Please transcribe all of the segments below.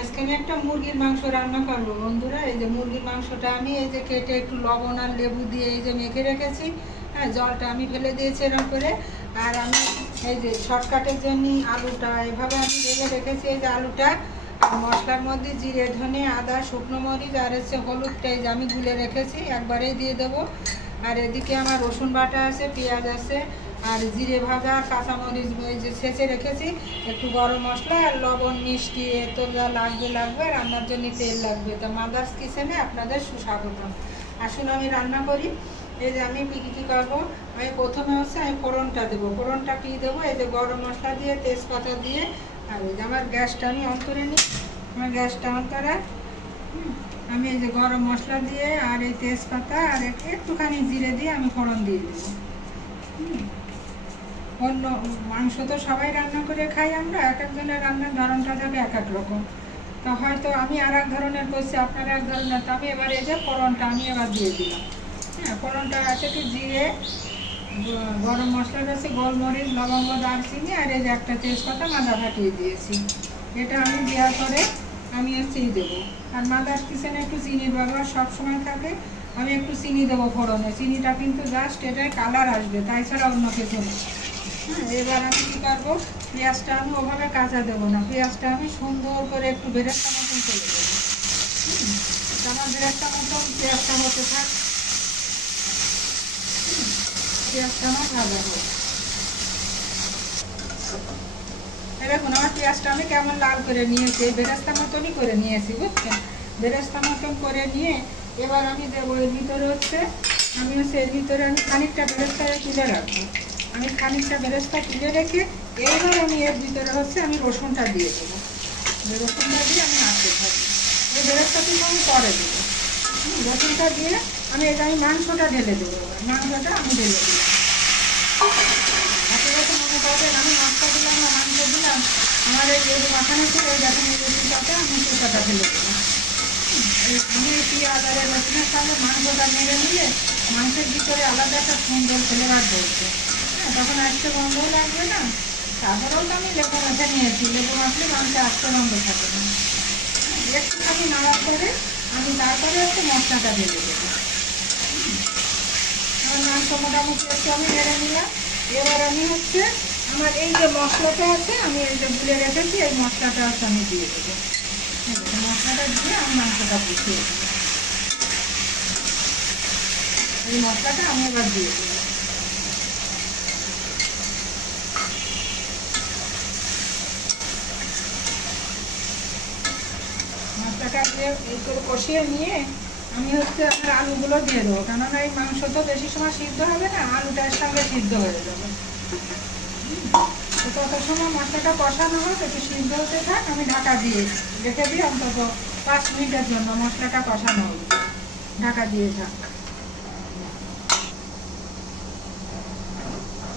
আজকে আমি একটা মুরগির মাংস রান্না করবো বন্ধুরা। এই যে মুরগির মাংসটা আমি এই যে কেটে একটু লবণ আর লেবু দিয়ে এই যে মেখে রেখেছি। হ্যাঁ, জলটা আমি ফেলে দিয়েছি এরকম করে। আর আমি এই যে শর্টকাটের জন্য আলুটা এভাবে আমি ভেজে রেখেছি। এই যে আলুটা আর মশলার মধ্যে জিরে, ধনে, আদা, শুকনো মরিচ আর হচ্ছে হলুদটা এই যে আমি গুলে রেখেছি, একবারেই দিয়ে দেবো। আর এদিকে আমার রসুন বাটা আছে, পেঁয়াজ আছে, আর জিরে ভাজা, কাঁচামরিচ যে ছেঁচে রেখেছি, একটু গরম মশলা আর লবণ, মিষ্টি, তো যা লাগবে রান্নার জন্য তেল লাগবে। তো মাদার্স কিচেনে আপনাদের সুস্বাগতম। আসুন আমি রান্না করি। এই যে আমি কী করবো, আমি প্রথমে হচ্ছে আমি ফোড়নটা দেবো। ফোড়নটা কী দেবো, এই যে গরম মশলা দিয়ে, তেজপাতা দিয়ে, আর এই যে আমার গ্যাসটা আমি অন করে নিই। আমার গ্যাসটা অন করা, আমি এই যে গরম মশলা দিয়ে আর এই তেজপাতা আর একটুখানি জিরে দিয়ে আমি ফোড়ন দিয়ে দেবো। অন্য মাংস তো সবাই রান্না করে খাই আমরা, এক একজনের রান্নার ধরনটা থাকে এক এক রকম। তো হয়তো আমি আর এক ধরনের করছি, আপনারা এক ধরনের। তো আমি এবার এই যে ফোড়নটা আমি এবার দিয়ে দিলাম। হ্যাঁ, ফোড়নটা আছে কি জিরে, গরম মশলাটা আছে গোলমরিচ, লবঙ্গ, দারচিনি আর এই যে একটা তেজপাতা মাদা ফাটিয়ে দিয়েছি। এটা আমি দেওয়ার পরে আমি চিনি দেবো। আর মাদার্স কিচেনে একটু চিনির ব্যবহার সবসময় থাকে। আমি একটু চিনি দেবো ফোড়নে। চিনিটা কিন্তু জাস্ট এটাই কালার আসবে, তাই ছাড়া অন্য কিছু নেই। হ্যাঁ, এবার আমি কী করবো, পেঁয়াজটা আমি ওভাবে কাঁচা দেবো না, পেঁয়াজটা আমি সুন্দর করে একটু বেরেস্তা মতন করে দেবো। আমার বেরেস্তা মতন পেঁয়াজটা হতে থাক, পেঁয়াজটা আমার ভাজা হোক। দেখুন আমার পেঁয়াজটা আমি কেমন লাল করে নিয়েছি, বেরেস্তা মতনই করে নিয়েছি, বুঝছেন? বেরেস্তা মতন করে নিয়ে এবার আমি দেবো এর ভিতরে আমি এর ভিতরে আমি খানিকটা বেরেস্তা তুলে রাখবো। আমি খানিকটা বেরেস্তা তুলে রেখে এইবার আমি এর ভিতরে আমি রসুনটা দিয়ে দেবো। রসুনটা দিয়ে আমি নাড়তে থাকি। এই বেরেস্তা কিন্তু আমি পরে দেবো। রসুনটা দিয়ে আমি মাংসটা ঢেলে দেবো। মাংসটা আমি ঢেলে দিলাম। এত মনে করবেন আমি মাছটা দিলাম না মাংস দিলাম, আমার এই মাখানো ছিল, এই দেখেন এই রসুনটাতে আমি সুতাটা ফেলে দিলাম। আমি এই পেঁয়াজ আর রসুনের সঙ্গে মাংসটা নেড়ে নিলে মাংসের ভিতরে আলাদা একটা সুন্দর ফ্লেভার বলছে। হ্যাঁ, তখন আজকে গন্ধও লাগবে না। সাধারণত আমি লেবু মাছে নিয়েছি, লেবু মাছলে মাংসে আজকে গন্ধ থাকে না। একটুখানি নাড়া করে আমি তারপরে মশলাটা ঢেলে দেবো। আমার মাংস মোটামুটি একটু আমি নেড়ে নিলাম। এবার আমি আমার এই যে মশলাটা আছে, আমি এই যে গুলে রেখেছি, এই মশলাটা আমি দিয়ে দেবো। মশলাটা দিয়ে আমি মাংসটা বসিয়ে দেবো। এই মশলাটা আমি এবার দিয়ে দেবো। মশলাটা দিয়ে এই করে কষিয়ে নিয়ে আমি আমার আলুগুলো দিয়ে দেবো। কেননা এই মাংস তো বেশি সময় সিদ্ধ হবে না, আলুটার সঙ্গে সিদ্ধ হয়ে যাবে। তত সময় মশলাটা কষানো হোক, একটু সিদ্ধ হতে থাক, আমি ঢাকা দিয়ে রেখে দিই অন্তত 5 মিনিটের জন্য। মশলাটা কষানো হবে, ঢাকা দিয়ে থাক।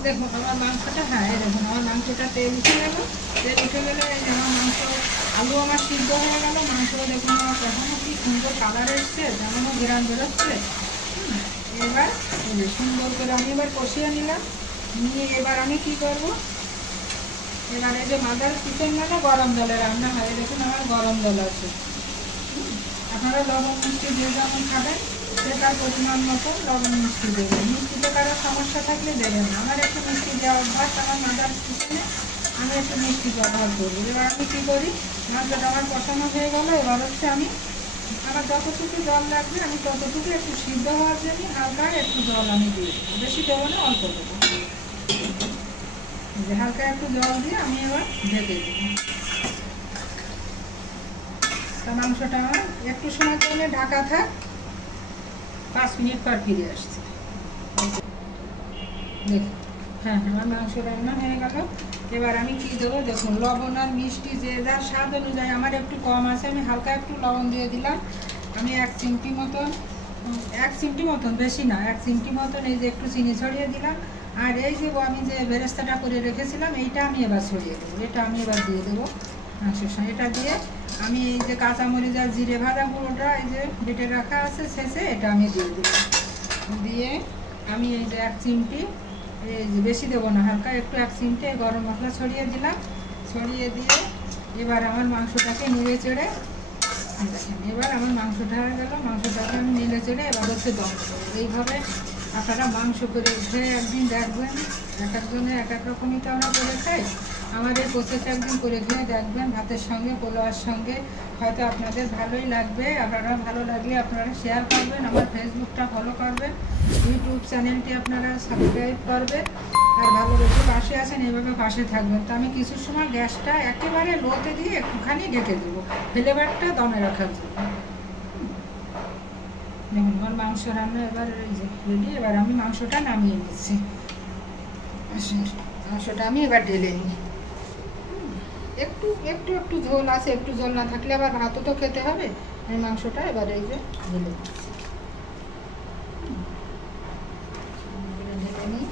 দেখুন আমার মাংসটা, হ্যাঁ এই দেখুন আমার মাংসটা তেল উঠে গেল। তেল উঠে গেলে আমার মাংস, আলু আমার সিদ্ধ হয়ে গেল। মাংস দেখুন আমার এখনও কি সুন্দর কালার এসছে, যেমনও ঘেরান বেরোচ্ছে। এবার সুন্দর করে আমি এবার কষিয়ে নিলাম। নিয়ে এবার আমি কি করব, এবার এই যে মাদার্স কিচেন মানে গরম জলে রান্না হয়। দেখুন আমার গরম জল আছে। আপনারা লবণ মিষ্টি যে যেমন খাবেন সেটার পরিমাণ মতো লবণ মিষ্টি দেবেন। মিষ্টিতে কারো সমস্যা থাকলে দেবেন না। আমার একটু মিষ্টি দেওয়া অভ্যাস, আমার মাদার্স কিচেনে আমি একটু মিষ্টি ব্যবহার করবো। এবার আমি কী করি, মাংসটা আমার কষানো হয়ে গেল। এবার আমি আমার যতটুকু জল লাগবে আমি ততটুকু একটু সিদ্ধ হওয়ার জন্য হালকা একটু জল আমি দিয়ে দেবো। বেশি দেবো না, অল্প দেবো। হালকা একটু জল দিয়ে আমি এবার ঢেকে দেবো। তা মাংসটা আমার একটু সময় জন্য ঢাকা থাক, 5 মিনিট পর ফিরে আসছে। দেখুন হ্যাঁ আমার মাংস রান্না হয়ে গেল। এবার আমি কি দেবো দেখুন, লবণ আর মিষ্টি যে যার স্বাদ অনুযায়ী, আমার একটু কম আছে, আমি হালকা একটু লবণ দিয়ে দিলাম। আমি 1 চিমটি মতন, বেশি না, 1 চিমটি মতন এই যে একটু চিনি ছড়িয়ে দিলাম। আর এই যে আমি যে বেরেস্তাটা করে রেখেছিলাম এইটা আমি এবার ছড়িয়ে দেবো। এটা আমি এবার দিয়ে দেবো মাংসের সঙ্গে। এটা দিয়ে আমি এই যে কাঁচামরিচ আর জিরে ভাজা গুঁড়োটা এই যে বেটে রাখা আছে শেষে, এটা আমি দিয়ে দেবো। দিয়ে আমি এই যে 1 চিমটি, এই যে বেশি দেবো না, হালকা একটু 1 চিমটে গরম মশলা ছড়িয়ে দিলাম। ছড়িয়ে দিয়ে এবার আমার মাংসটাকে নেড়ে চেড়ে দেখেন, এবার আমার মাংসটা হয়ে গেল। মাংসটাকে আমি নেড়ে চেড়ে এবার হচ্ছে দম দেবো। এইভাবে আপনারা মাংস করে খেয়ে একদিন দেখবেন। এক একজনের এক এক রকমই তো আমরা করে খাই। আমার এই প্রসেসটা একদিন করে খেয়ে দেখবেন, ভাতের সঙ্গে পোলাওয়ার সঙ্গে, হয়তো আপনাদের ভালোই লাগবে। আপনারা ভালো লাগলে আপনারা শেয়ার করবেন, আমার ফেসবুকটা ফলো করবেন, ইউটিউব চ্যানেলটি আপনারা সাবস্ক্রাইব করবেন। আর ভালোবেসে পাশে আছেন, এইভাবে পাশে থাকবেন। তো আমি কিছু সময় গ্যাসটা একেবারে লোতে দিয়ে একটুখানি ঢেকে দেবো ফ্লেভারটা দমে রাখার জন্য। দেখুন আমার মাংস রান্না এবার এই যে রেডি। এবার আমি মাংসটা নামিয়ে নিচ্ছি। মাংসটা আমি এবার ঢেলে নিই। একটু একটু একটু ঝোল আছে, একটু ঝোল না থাকলে আবার ভাতও তো খেতে হবে। আমি মাংসটা এবার এই যে ঢেলে নিচ্ছি। ঢেলে নিই।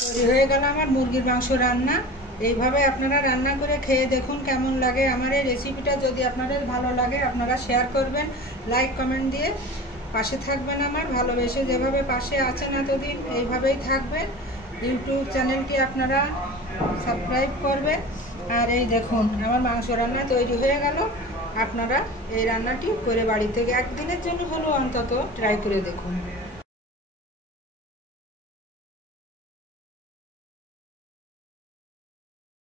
তৈরি হয়ে গেল আমার মুরগির মাংস রান্না। এইভাবে আপনারা রান্না করে খেয়ে দেখুন কেমন লাগে। আমার এই রেসিপিটা যদি আপনাদের ভালো লাগে আপনারা শেয়ার করবেন, লাইক কমেন্ট দিয়ে পাশে থাকবেন। আমার ভালোবেসে যেভাবে পাশে আছেন এতদিন এইভাবেই থাকবেন। ইউটিউব চ্যানেলটি আপনারা সাবস্ক্রাইব করবেন। আর এই দেখুন আমার মাংস রান্না তৈরি হয়ে গেল। আপনারা এই রান্নাটি করে বাড়ি থেকে একদিনের জন্য হলেও অন্তত ট্রাই করে দেখুন।